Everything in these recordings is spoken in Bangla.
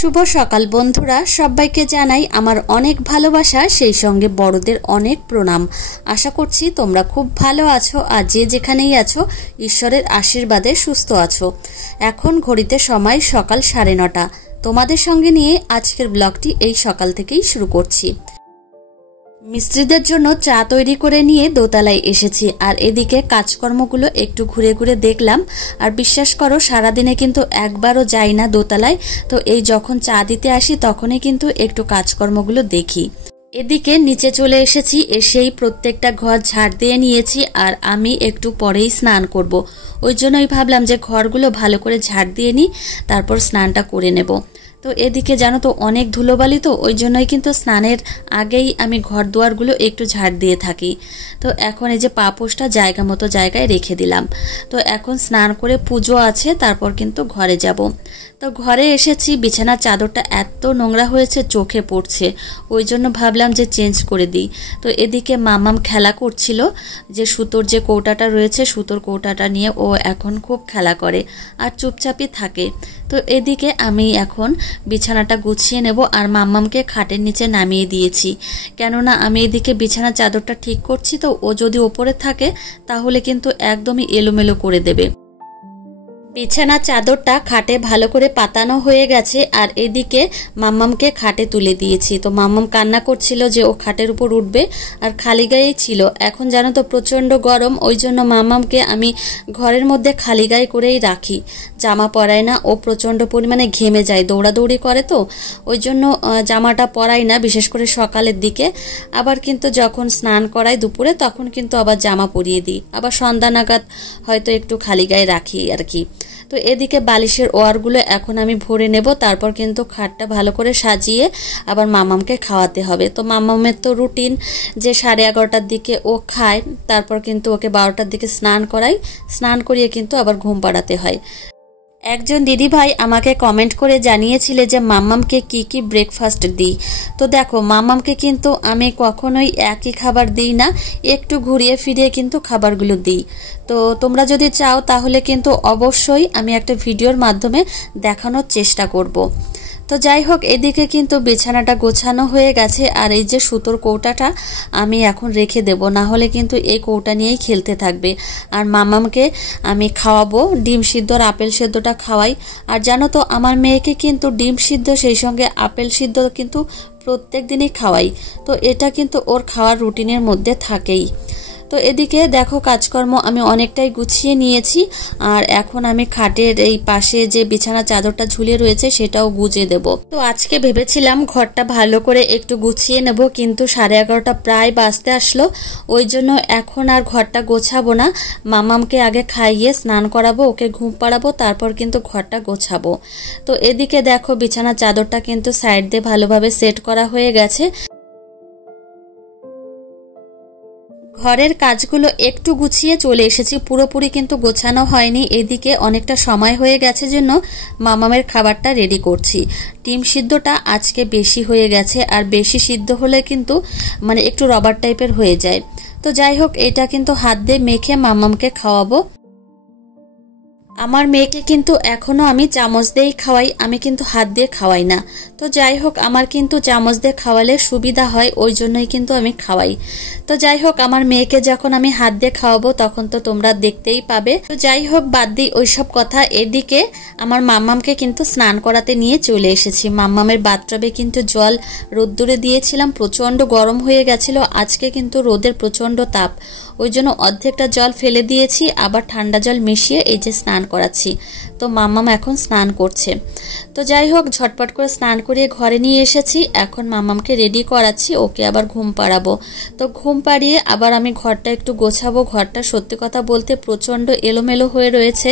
শুভ সকাল বন্ধুরা, সবাইকে জানাই আমার অনেক ভালোবাসা, সেই সঙ্গে বড়দের অনেক প্রণাম। আশা করছি তোমরা খুব ভালো আছো আর যে যেখানেই আছো ঈশ্বরের আশীর্বাদে সুস্থ আছো। এখন ঘড়িতে সময় সকাল 9:30। তোমাদের সঙ্গে নিয়ে আজকের ব্লগটি এই সকাল থেকেই শুরু করছি। মিস্ত্রিদের জন্য চা তৈরি করে নিয়ে দোতলায় এসেছি আর এদিকে কাজকর্মগুলো একটু ঘুরে ঘুরে দেখলাম। আর বিশ্বাস করো, সারাদিনে কিন্তু একবারও যাই না দোতলায়, তো এই যখন চা দিতে আসি তখনই কিন্তু একটু কাজকর্মগুলো দেখি। এদিকে নিচে চলে এসেছি, এসেই প্রত্যেকটা ঘর ঝাড় দিয়ে নিয়েছি আর আমি একটু পরেই স্নান করব। ওই জন্যই ভাবলাম যে ঘরগুলো ভালো করে ঝাড় দিয়ে নিই, তারপর স্নানটা করে নেব। তো এদিকে জানো তো অনেক ধুলোবালি, তো ওই জন্যই কিন্তু স্নানের আগেই আমি ঘর দুয়ারগুলো একটু ঝাড় দিয়ে থাকি। তো এখন এই যে পাপোশটা জায়গা মতো জায়গায় রেখে দিলাম। তো এখন স্নান করে পুজো আছে, তারপর কিন্তু ঘরে যাব। তো ঘরে এসেছি, বিছানার চাদরটা এত নোংরা হয়েছে চোখে পড়ছে, ওই জন্য ভাবলাম যে চেঞ্জ করে দিই। তো এদিকে মামাম খেলা করছিল, যে সুতোর যে কৌটাটা রয়েছে সুতোর কৌটাটা নিয়ে ও এখন খুব খেলা করে আর চুপচাপই থাকে। তো এদিকে আমি এখন বিছানাটা গুছিয়ে নেব আর মাম্মামকে খাটের নিচে নামিয়ে দিয়েছি, কেননা আমি এদিকে বিছানার চাদরটা ঠিক করছি, তো ও যদি ওপরে থাকে তাহলে কিন্তু একদমই এলোমেলো করে দেবে। বিছানার চাদরটা খাটে ভালো করে পাতানো হয়ে গেছে আর এদিকে মাম্মামকে খাটে তুলে দিয়েছি। তো মাম্মাম কান্না করছিল যে ও খাটের উপর উঠবে আর খালি গায়েই ছিল। এখন জানো তো প্রচণ্ড গরম, ওই জন্য মাম্মামকে আমি ঘরের মধ্যে খালি গায়ে করেই রাখি, জামা পরাই না। ও প্রচণ্ড পরিমাণে ঘেমে যায়, দৌড়াদৌড়ি করে, তো ওই জন্য জামাটা পরাই না, বিশেষ করে সকালের দিকে। আবার কিন্তু যখন স্নান করাই দুপুরে তখন কিন্তু আবার জামা পরিয়ে দিই, আবার সন্ধ্যা নাগাদ হয়তো একটু খালি গায়ে রাখি আর কি। তো এদিকে বালিশের ওয়ারগুলো এখন আমি ভরে নেব, তারপর কিন্তু খাটটা ভালো করে সাজিয়ে আবার মামামকে খাওয়াতে হবে। তো মামামের তো রুটিন যে 11:30টার দিকে ও খায়, তারপর কিন্তু ওকে 12টার দিকে স্নান করাই, স্নান করিয়ে কিন্তু আবার ঘুম পাড়াতে হয়। একজন দিদিভাই আমাকে কমেন্ট করে জানিয়েছিলে যে মাম্মামকে কি কি ব্রেকফাস্ট দিই। তো দেখো, মাম্মামকে কিন্তু আমি কখনোই একই খাবার দিই না, একটু ঘুরিয়ে ফিরিয়ে কিন্তু খাবারগুলো দিই। তো তোমরা যদি চাও তাহলে কিন্তু অবশ্যই আমি একটা ভিডিওর মাধ্যমে দেখানোর চেষ্টা করব। তো যাই হোক, এদিকে কিন্তু বিছানাটা গোছানো হয়ে গেছে আর এই যে সুতোর কৌটাটা আমি এখন রেখে দেব, না হলে কিন্তু এই কৌটা নিয়েই খেলতে থাকবে। আর মামামকে আমি খাওয়াবো ডিম সিদ্ধ আর আপেল সিদ্ধটা খাওয়াই। আর জানো তো আমার মেয়েকে কিন্তু ডিম সিদ্ধ সেই সঙ্গে আপেল সিদ্ধ কিন্তু প্রত্যেক দিনই খাওয়াই, তো এটা কিন্তু ওর খাওয়ার রুটিনের মধ্যে থাকেই। তো এদিকে দেখো কাজকর্ম আমি অনেকটাই গুছিয়ে নিয়েছি আর এখন আমি খাটের এই পাশে যে বিছানা চাদরটা ঝুলিয়ে রয়েছে সেটাও গুজে দেব। তো আজকে ভেবেছিলাম ঘরটা ভালো করে একটু গুছিয়ে নেব, কিন্তু 11:30টা প্রায় বাজতে আসলো, ওই জন্য এখন আর ঘরটা গোছাবো না। মামামকে আগে খাইয়ে স্নান করাবো, ওকে ঘুম পাড়াবো, তারপর কিন্তু ঘরটা গোছাবো। তো এদিকে দেখো বিছানা চাদরটা কিন্তু সাইড দিয়ে ভালোভাবে সেট করা হয়ে গেছে। ঘরের কাজগুলো একটু গুছিয়ে চলে এসেছি, পুরোপুরি কিন্তু গোছানো হয়নি। এদিকে অনেকটা সময় হয়ে গেছে জন্য মামামের খাবারটা রেডি করছি। ডিম সিদ্ধটা আজকে বেশি হয়ে গেছে, আর বেশি সিদ্ধ হলে কিন্তু মানে একটু রবার টাইপের হয়ে যায়। তো যাই হোক, এটা কিন্তু হাত দিয়ে মেখে মামামকে খাওয়াবো। আমার মেয়েকে কিন্তু এখনও আমি চামচ দিয়েই খাওয়াই, আমি কিন্তু হাত দিয়ে খাওয়াই না। তো যাই হোক, আমার কিন্তু চামচ দিয়ে খাওয়ালে সুবিধা হয়, ওই জন্যই কিন্তু আমি খাওয়াই। তো যাই হোক, আমার মেয়েকে যখন আমি হাত দিয়ে খাওয়াবো তখন তো তোমরা দেখতেই পাবে। তো যাই হোক, বাদ দিই ওইসব কথা। এদিকে আমার মাম্মামকে কিন্তু স্নান করাতে নিয়ে চলে এসেছি। মাম্মামের বাথটবে কিন্তু জল রোদ্দুরে দিয়েছিলাম, প্রচণ্ড গরম হয়ে গেছিল, আজকে কিন্তু রোদের প্রচণ্ড তাপ, ওই জন্য অর্ধেকটা জল ফেলে দিয়েছি, আবার ঠান্ডা জল মিশিয়ে এই যে স্নান করাচ্ছি। তো মাম্মাম এখন স্নান করছে। তো যাই হোক, ঝটপট করে স্নান করিয়ে ঘরে নিয়ে এসেছি, এখন মাম্মামকে রেডি করাচ্ছি, ওকে আবার ঘুম পাড়াবো। তো ঘুম পাড়িয়ে আবার আমি ঘরটা একটু গোছাবো। ঘরটা সত্যি কথা বলতে প্রচণ্ড এলোমেলো হয়ে রয়েছে।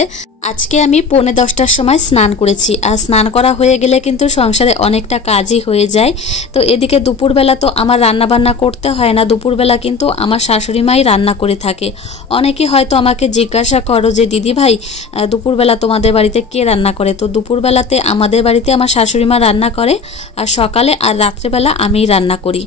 আজকে আমি 9:45টার সময় স্নান করেছি, আর স্নান করা হয়ে গেলে কিন্তু সংসারে অনেকটা কাজই হয়ে যায়। তো এদিকে দুপুরবেলা তো আমার রান্না বান্না করতে হয় না, দুপুরবেলা কিন্তু আমার শাশুড়ি মাই রান্না করে থাকে। অনেকে হয়তো আমাকে জিজ্ঞাসা করো যে দিদি ভাই দুপুরবেলা তোমাদের বাড়িতে কে রান্না করে। তো দুপুরবেলাতে আমাদের বাড়িতে আমার শাশুড়ি মা রান্না করে, আর সকালে আর রাত্রেবেলা আমিই রান্না করি।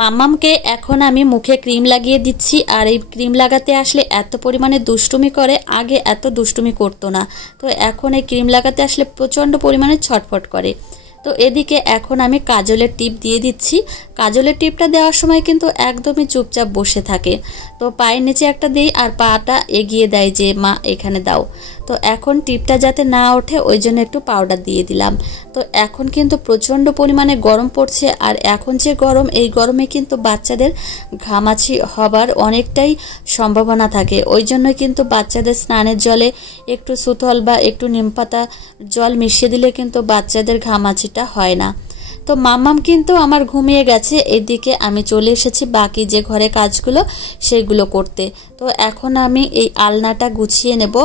মাম্মামকে এখন আমি মুখে ক্রিম লাগিয়ে দিচ্ছি। আর এই ক্রিম লাগাতে আসলে এত পরিমাণে দুষ্টুমি করে, আগে এত দুষ্টুমি করতো না, তো এখন এই ক্রিম লাগাতে আসলে প্রচণ্ড পরিমাণে ছটফট করে। তো এদিকে এখন আমি কাজলের টিপ দিয়ে দিচ্ছি। কাজলের টিপটা দেওয়ার সময় কিন্তু একদমই চুপচাপ বসে থাকে, তো পায়ের নিচে একটা দিই আর পাটা এগিয়ে দেয় যে মা এখানে দাও। তো এখন টিপটা যাতে না ওঠে ওই জন্য একটু পাউডার দিয়ে দিলাম। তো এখন কিন্তু প্রচণ্ড পরিমাণে গরম পড়ছে, আর এখন যে গরম, এই গরমে কিন্তু বাচ্চাদের ঘামাচি হবার অনেকটাই সম্ভাবনা থাকে। ওই জন্যই কিন্তু বাচ্চাদের স্নানের জলে একটু সুথল বা একটু নিমপাতা জল মিশিয়ে দিলে কিন্তু বাচ্চাদের ঘামাচিটা হয় না। তো মাম্মাম কিন্তু আমার ঘুমিয়ে গেছে, এদিকে আমি চলে এসেছি বাকি যে ঘরে কাজগুলো সেগুলো করতে। তো এখন আমি এই আলনাটা গুছিয়ে নেব।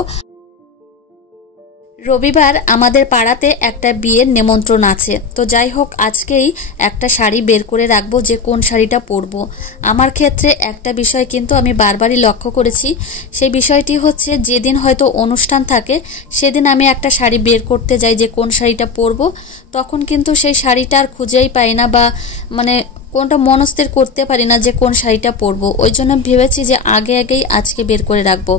রবিবার আমাদের পাড়াতে একটা বিয়ের নিমন্ত্রণ আছে, তো যাই হোক আজকেই একটা শাড়ি বের করে রাখবো যে কোন শাড়িটা পরবো। আমার ক্ষেত্রে একটা বিষয় কিন্তু আমি বারবারই লক্ষ্য করেছি, সেই বিষয়টি হচ্ছে যেদিন হয়তো অনুষ্ঠান থাকে সেদিন আমি একটা শাড়ি বের করতে যাই যে কোন শাড়িটা পরবো, তখন কিন্তু সেই শাড়িটা আর খুঁজেই পাই না, বা মানে কোনটা মনস্থির করতে পারি না যে কোন শাড়িটা পরবো। ওই জন্য ভেবেছি যে আগেই আজকে বের করে রাখবো।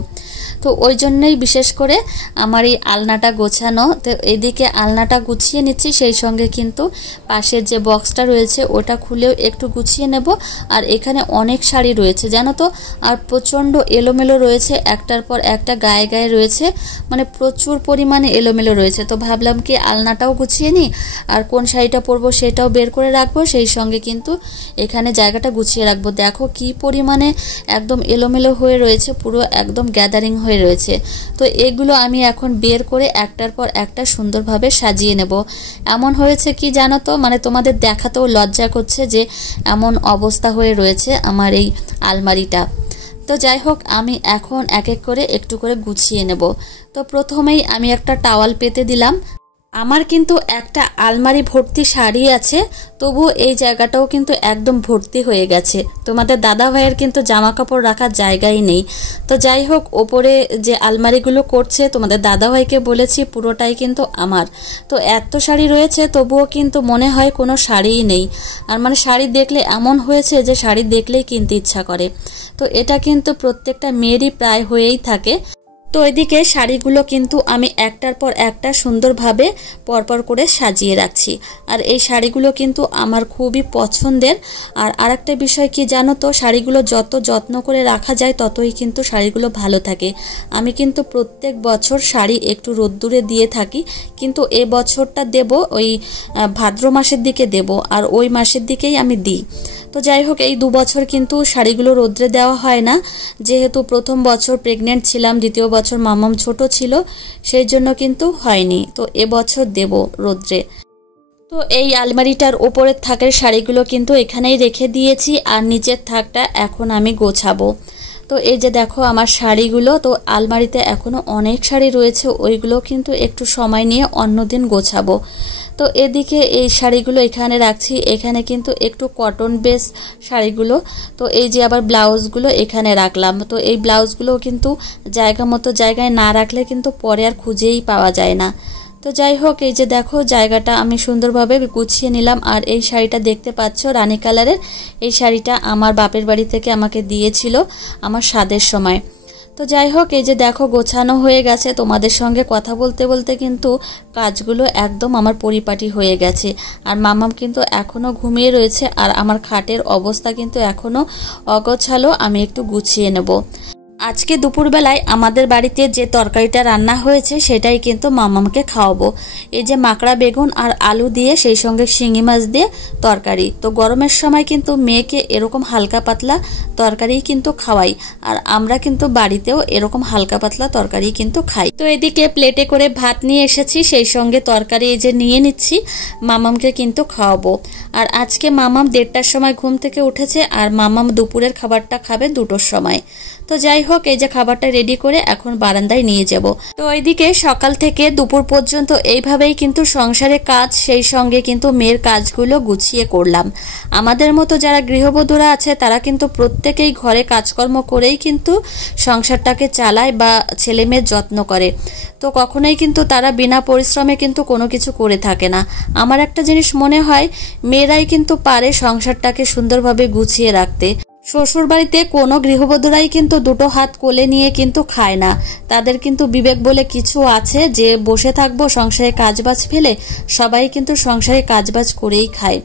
তো ওই জন্যই বিশেষ করে আমার এই আলনাটা গোছানো। তো এদিকে আলনাটা গুছিয়ে নিচ্ছি, সেই সঙ্গে কিন্তু পাশের যে বক্সটা রয়েছে ওটা খুলেও একটু গুছিয়ে নেব। আর এখানে অনেক শাড়ি রয়েছে জানো তো, আর প্রচণ্ড এলোমেলো রয়েছে, একটার পর একটা গায়ে গায়ে রয়েছে, মানে প্রচুর পরিমাণে এলোমেলো রয়েছে। তো ভাবলাম কি আলনাটাও গুছিয়ে নিই, আর কোন শাড়িটা পরবো সেটাও বের করে রাখবো, সেই সঙ্গে কিন্তু এখানে জায়গাটা গুছিয়ে রাখবো। দেখো কি পরিমাণে একদম এলোমেলো হয়ে রয়েছে, পুরো একদম গ্যাদারিং হয়ে রয়েছে। তো এগুলো আমি এখন বের করে একটার পর একটা সুন্দরভাবে সাজিয়ে নেব। এমন হয়েছে কি জানো তো, মানে তোমাদের দেখাতেও লজ্জা করছে যে এমন অবস্থা হয়ে রয়েছে আমার এই আলমারিটা। তো যাই হোক আমি এখন এক এক করে একটু করে গুছিয়ে নেব। তো প্রথমেই আমি একটা টাওয়াল পেতে দিলাম। আমার কিন্তু একটা আলমারি ভর্তি শাড়ি আছে, তবুও এই জায়গাটাও কিন্তু একদম ভর্তি হয়ে গেছে। তোমাদের দাদা ভাইয়ের কিন্তু জামা কাপড় রাখার জায়গাই নেই। তো যাই হোক ওপরে যে আলমারিগুলো করছে তোমাদের দাদা ভাইকে বলেছি পুরোটাই কিন্তু আমার। তো এত শাড়ি রয়েছে তবুও কিন্তু মনে হয় কোনো শাড়িই নেই। আর মানে শাড়ি দেখলে এমন হয়েছে যে শাড়ি দেখলেই কিনতে ইচ্ছা করে। তো এটা কিন্তু প্রত্যেকটা মেয়েরই প্রায় হয়েই থাকে। তো এদিকে শাড়িগুলো কিন্তু আমি একটার পর একটা সুন্দরভাবে পরপর করে সাজিয়ে রাখছি। আর এই শাড়িগুলো কিন্তু আমার খুবই পছন্দের। আর আরেকটা বিষয় কি জানো তো, শাড়িগুলো যত যত্ন করে রাখা যায় ততই কিন্তু শাড়িগুলো ভালো থাকে। আমি কিন্তু প্রত্যেক বছর শাড়ি একটু রোদ্দুরে দিয়ে থাকি, কিন্তু এ বছরটা দেব ওই ভাদ্র মাসের দিকে দেব, আর ওই মাসের দিকেই আমি দিই। তো যাই হোক এই 2 বছর কিন্তু শাড়িগুলো রোদ্রে দেওয়া হয় না, যেহেতু প্রথম বছর প্রেগনেন্ট ছিলাম, দ্বিতীয় বছর মামাম ছোট ছিল, সেই জন্য কিন্তু হয়নি। তো এবছর দেব রোদ্রে। তো এই আলমারিটার ওপরের থাকের শাড়িগুলো কিন্তু এখানেই রেখে দিয়েছি, আর নিচের থাকটা এখন আমি গোছাবো। তো এই যে দেখো আমার শাড়িগুলো, তো আলমারিতে এখনো অনেক শাড়ি রয়েছে, ওইগুলো কিন্তু একটু সময় নিয়ে অন্যদিন গোছাবো। তো এদিকে এই শাড়িগুলো এখানে রাখছি, এখানে কিন্তু একটু কটন বেস শাড়িগুলো। তো এই যে আবার ব্লাউজগুলো এখানে রাখলাম। তো এই ব্লাউজগুলো কিন্তু জায়গা মতো জায়গায় না রাখলে কিন্তু পরে আর খুঁজেই পাওয়া যায় না। তো যাই হোক এই যে দেখো জায়গাটা আমি সুন্দরভাবে গুছিয়ে নিলাম। আর এই শাড়িটা দেখতে পাচ্ছ রানী কালারের, এই শাড়িটা আমার বাপের বাড়ি থেকে আমাকে দিয়েছিল আমার স্বাদের সময়। তো যাই হোক এই যে দেখো গোছানো হয়ে গেছে। তোমাদের সঙ্গে কথা বলতে বলতে কিন্তু কাজগুলো একদম আমার পরিপাটি হয়ে গেছে। আর মামাম কিন্তু এখনও ঘুমিয়ে রয়েছে, আর আমার খাটের অবস্থা কিন্তু এখনও অগোছালো, আমি একটু গুছিয়ে নেব। আজকে দুপুরবেলায় আমাদের বাড়িতে যে তরকারিটা রান্না হয়েছে সেটাই কিন্তু মামামকে খাওয়াবো। এই যে মাকড়া বেগুন আর আলু দিয়ে, সেই সঙ্গে শিঙি মাছ দিয়ে তরকারি। তো গরমের সময় কিন্তু মেয়েকে এরকম হালকা পাতলা তরকারি কিন্তু খাওয়াই, আর আমরা কিন্তু বাড়িতেও এরকম হালকা পাতলা তরকারি কিন্তু খাই। তো এদিকে প্লেটে করে ভাত নিয়ে এসেছি, সেই সঙ্গে তরকারি এই যে নিয়ে নিচ্ছি, মামামকে কিন্তু খাওয়াবো। আর আজকে মামাম 1:30টার সময় ঘুম থেকে উঠেছে, আর মামাম দুপুরের খাবারটা খাবে 2টোর সময়। তো যাই হোক, এই যে খাবারটা রেডি করে এখন বারান্দায় নিয়ে যাব। তো এইদিকে সকাল থেকে দুপুর পর্যন্ত এইভাবেই কিন্তু সংসারে কাজ, সেই সঙ্গে কিন্তু মেয়ের কাজগুলো গুছিয়ে করলাম। আমাদের মতো যারা গৃহবধূরা আছে তারা কিন্তু প্রত্যেকেই ঘরে কাজকর্ম করেই কিন্তু সংসারটাকে চালায় বা ছেলে মেয়ের যত্ন করে। তো কখনোই কিন্তু তারা বিনা পরিশ্রমে কিন্তু কোনো কিছু করে থাকে না। আমার একটা জিনিস মনে হয়, মেয়েরাই কিন্তু পারে সংসারটাকে সুন্দরভাবে গুছিয়ে রাখতে। শ্বশুর বাড়িতে কোনো গৃহবধূরাই কিন্তু দুটো হাত কোলে নিয়ে কিন্তু খায় না। তাদের কিন্তু বিবেক বলে কিছু আছে যে বসে থাকবো সংসারে কাজবাজ ফেলে, সবাই কিন্তু সংসারে কাজবাজ করেই খায়।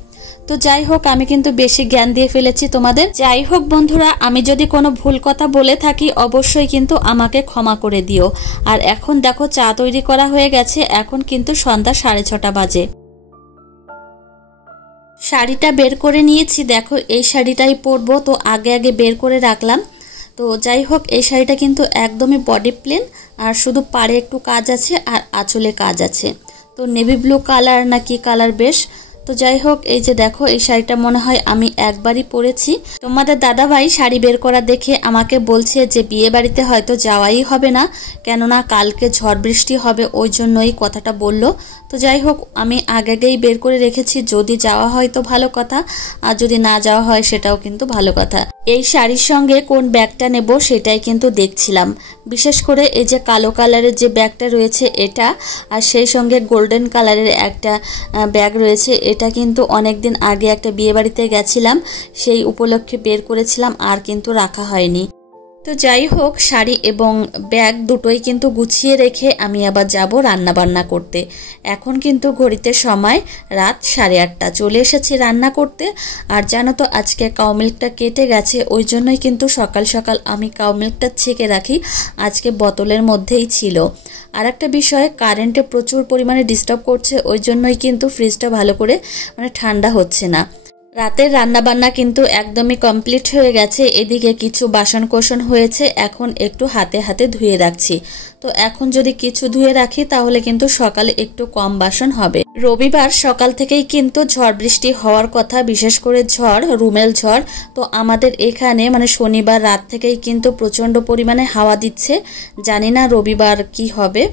তো যাই হোক, আমি কিন্তু বেশি জ্ঞান দিয়ে ফেলেছি তোমাদের। যাই হোক বন্ধুরা, আমি যদি কোনো ভুল কথা বলে থাকি অবশ্যই কিন্তু আমাকে ক্ষমা করে দিও। আর এখন দেখো চা তৈরি করা হয়ে গেছে, এখন কিন্তু সন্ধ্যা 6:30 বাজে। শাড়িটা বের করে নিয়েছি, দেখো এই শাড়িটাই পরবো, তো আগে আগে বের করে রাখলাম। তো যাই হোক, এই শাড়িটা কিন্তু একদমই বডি প্লেন, আর শুধু পাড়ে একটু কাজ আছে আর আঁচলে কাজ আছে। তো নেভি ব্লু কালার না কি কালার বেশ। তো যাই হোক, এই যে দেখো এই শাড়িটা মনে হয় আমি একবারই পরেছি। তোমাদের দাদাভাই শাড়ি বের করা দেখে আমাকে বলছে যে বিয়ে বাড়িতে হয়তো যাওয়াই হবে না, কেননা কালকে ঝড় বৃষ্টি হবে, ওই জন্যই কথাটা বলল। তো যাই হোক, আমি আগেই বের করে রেখেছি, যদি যাওয়া হয় তো ভালো কথা, আর যদি না যাওয়া হয় সেটাও কিন্তু ভালো কথা। এই শাড়ির সঙ্গে কোন ব্যাগটা নেব সেটাই কিন্তু দেখছিলাম। বিশেষ করে এই যে কালো কালারের যে ব্যাগটা রয়েছে এটা, আর সেই সঙ্গে গোল্ডেন কালারের একটা ব্যাগ রয়েছে। এটা কিন্তু অনেকদিন আগে একটা বিয়ে বাড়িতে গেছিলাম, সেই উপলক্ষে বের করেছিলাম, আর কিন্তু রাখা হয়নি। তো যাই হোক, শাড়ি এবং ব্যাগ দুটোই কিন্তু গুছিয়ে রেখে আমি আবার যাব রান্না বান্না করতে। এখন কিন্তু ঘড়িতে সময় রাত 8:30, চলে এসেছি রান্না করতে। আর জানো তো আজকে কাউ মিল্কটা কেটে গেছে, ওই জন্যই কিন্তু সকাল সকাল আমি কাউ মিল্কটা ছেঁকে রাখি, আজকে বোতলের মধ্যেই ছিল। আর একটা বিষয়, কারেন্টে প্রচুর পরিমাণে ডিস্টার্ব করছে, ওই জন্যই কিন্তু ফ্রিজটা ভালো করে ঠান্ডা হচ্ছে না। রাতের রান্নাবান্না কিন্তু একদমই কমপ্লিট হয়ে গেছে। এদিকে কিছু বাসন কোসন হয়েছে, এখন একটু হাতে হাতে ধুয়ে রাখছি। তো এখন যদি কিছু ধুয়ে রাখি তাহলে কিন্তু সকালে একটু কম বাসন হবে। রবিবার সকাল থেকেই কিন্তু ঝড় বৃষ্টি হওয়ার কথা, বিশেষ করে ঝড়, রুমেল ঝড়। তো আমাদের এখানে শনিবার রাত থেকেই কিন্তু প্রচণ্ড পরিমাণে হাওয়া দিচ্ছে, জানি না রবিবার কি হবে।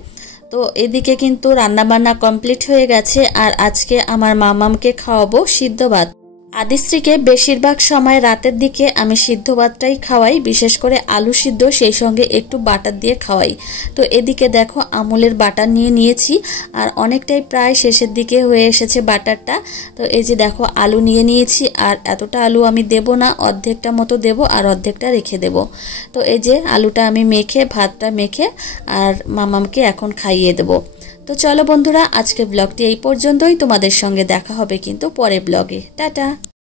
তো এদিকে কিন্তু রান্নাবান্না কমপ্লিট হয়ে গেছে। আর আজকে আমার মামামকে খাওয়াবো সিদ্ধ ভাত। আদিশ্রীকে বেশিরভাগ সময় রাতের দিকে আমি সিদ্ধ ভাতটাই খাওয়াই, বিশেষ করে আলু সিদ্ধ, সেই সঙ্গে একটু বাটার দিয়ে খাওয়াই। তো এদিকে দেখো আমুলের বাটার নিয়ে নিয়েছি, আর অনেকটাই প্রায় শেষের দিকে হয়ে এসেছে বাটারটা। তো এই যে দেখো আলু নিয়ে নিয়েছি, আর এতটা আলু আমি দেব না, অর্ধেকটা মতো দেব আর অর্ধেকটা রেখে দেব। তো এই যে আলুটা আমি মেখে, ভাতটা মেখে আর মামামকে এখন খাইয়ে দেব। তো চলো বন্ধুরা, আজকে ব্লগটি এই পর্যন্তই। তোমাদের সঙ্গে দেখা হবে কিন্তু পরের ব্লগে। টাটা।